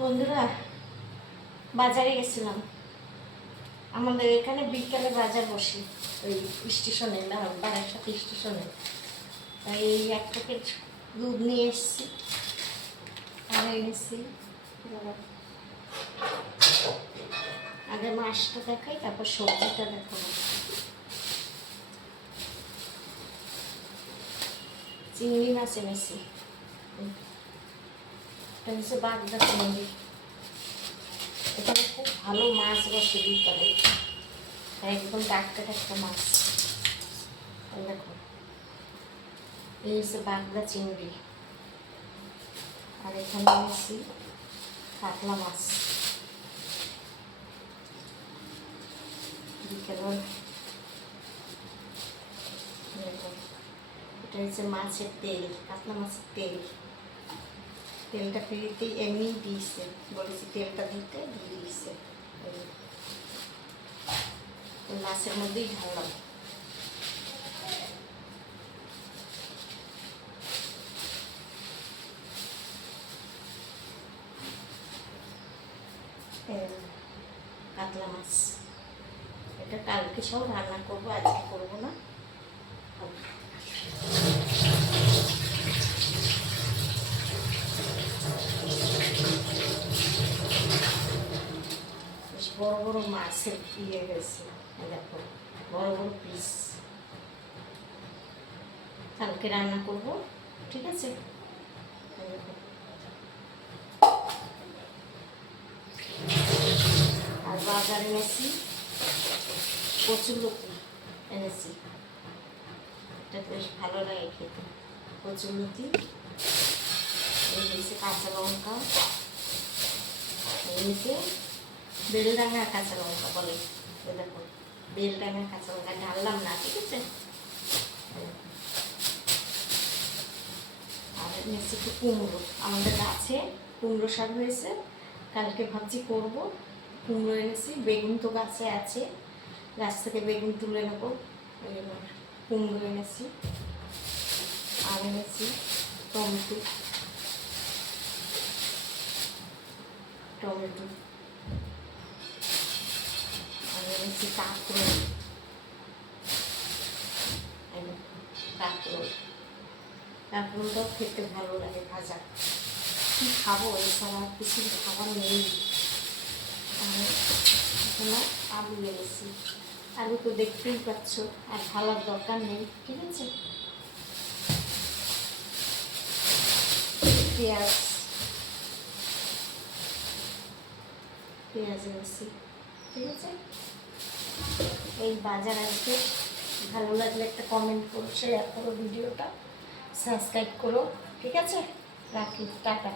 বন্ধুরা, বাজারে গেছিলাম। আমাদের এখানে বিকালে বাজার বসে, ওই স্টেশনে, না বারাসাত স্টেশনে। তাই এই 1 প্যাকেট দুধ নিয়ে এসেছি, আর এনেছি। আগে মাছটা দেখাই, তারপর সবজিটা দেখাবো। চিংড়ি মাছ এনেছি, এটা হচ্ছে বাগদা চিংড়ি। এখানে খুব ভালো মাছ বসে বিকালে, একদম টাটকা টাটকা মাছ। দেখো, এই হচ্ছে বাগদা চিংড়ি, আর এখানে এনেছি কাতলা মাছ। বিকেল এটা হচ্ছে মাছের তেল, কাতলা মাছের তেল। তেলটা ফ্রিতেই এমনি দিয়েছে, বলেছি তেলটা দিতে, দিয়ে দিয়েছে। মাছের মধ্যেই ঢাললাম। কাতলা মাছ এটা কালকে সব রান্না করবো, আজকে করবো না। বেশ বড় বড় মাছের ইয়ে হয়েছে, দেখো বড় বড় পিস। কালকে রান্না করবো, ঠিক আছে। আর বাজার এনেছি কচুরলতি এনেছি, এটা বেশ ভালো লাগে খেতে। কচুরলতি, এই হয়েছে কাঁচা লঙ্কা, এই হয়েছে বেলডাঙা কাঁচা লঙ্কা বলে। দেখো বেলডাঙা কাঁচা লঙ্কা ঢাললাম না, ঠিক আছে। আর এনেছি একটু কুমড়ো, আমাদের গাছে কুমড়ো শাক হয়েছে, কালকে ভাবছি করবো। কুমড়ো এনেছি, বেগুন তো গাছে আছে, গাছ থেকে বেগুন তুলে নেবো। কুমড়ো এনেছি, আর এনেছি টমেটো, আর এনেছি কাঁকরোল। কাঁকরোলটাও খেতে ভালো লাগে ভাজা। কী খাবো, এছাড়া কিছু খাবার নেই। এখানে আলু এনেছি, আলু তো দেখতেই পাচ্ছ, আর ঢালার দরকার নেই, ঠিক আছে। পেঁয়াজ এনেছি, ঠিক আছে। এই বাজার আসবে। ভালো লাগলে একটা কমেন্ট করো, শেয়ার করো, ভিডিওটা সাবস্ক্রাইব করো, ঠিক আছে। রাখি, টাটা।